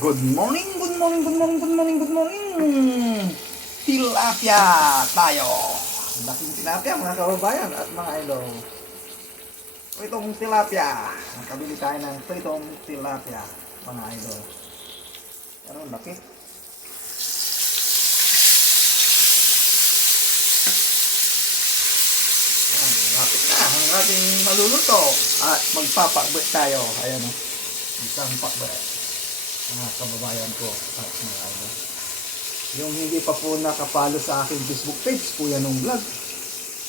Good morning, good morning, good morning, good morning, good morning. Tilapia tayo. Laking tilapia mga kababayan at mga idol. Pritong tilapia. Nakabili tayo ng pritong tilapia mga idol. Ano, laki. Ayan, lapit na ang ating maluluto. At magpapakbet tayo. Ayan o. Isang pakbet. Mga kababayan ko at mga idol. Yung hindi pa po nakapalo sa aking Facebook page, Kuya Nung Vlog,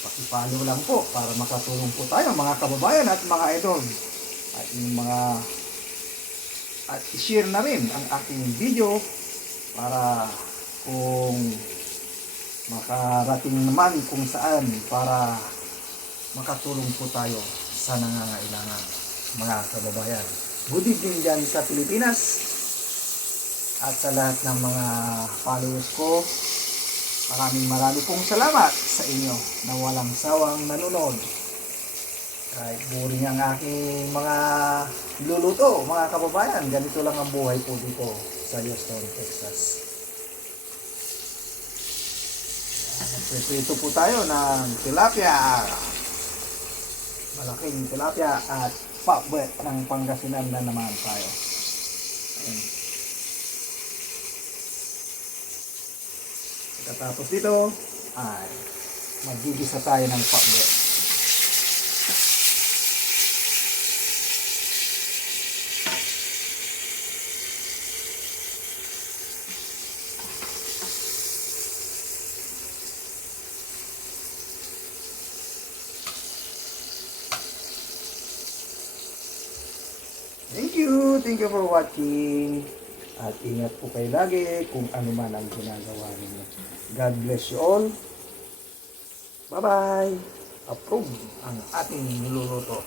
pakipalo lang po para makatulong po tayo mga kababayan at mga idol. At yung mga at i-share na rin ang aking video para kung makarating naman kung saan para makatulong po tayo sa nangangailangan mga kababayan. Good evening dyan sa Pilipinas. At sa lahat ng mga followers ko, maraming pong salamat sa inyo na walang sawang nanonood. Kahit boring ang aking mga luluto, mga kababayan, ganito lang ang buhay po dito sa Houston, Texas. Prito po tayo ng tilapia. Malaking tilapia at pakbet ng Pangasinan na naman tayo. Ayan. Katapos dito ay magigisa tayo ng pakbet. Thank you for watching. At ingat po kayo lagi kung ano man ang ginagawa ninyo. God bless you all. Bye-bye. Approve ang ating niluluto.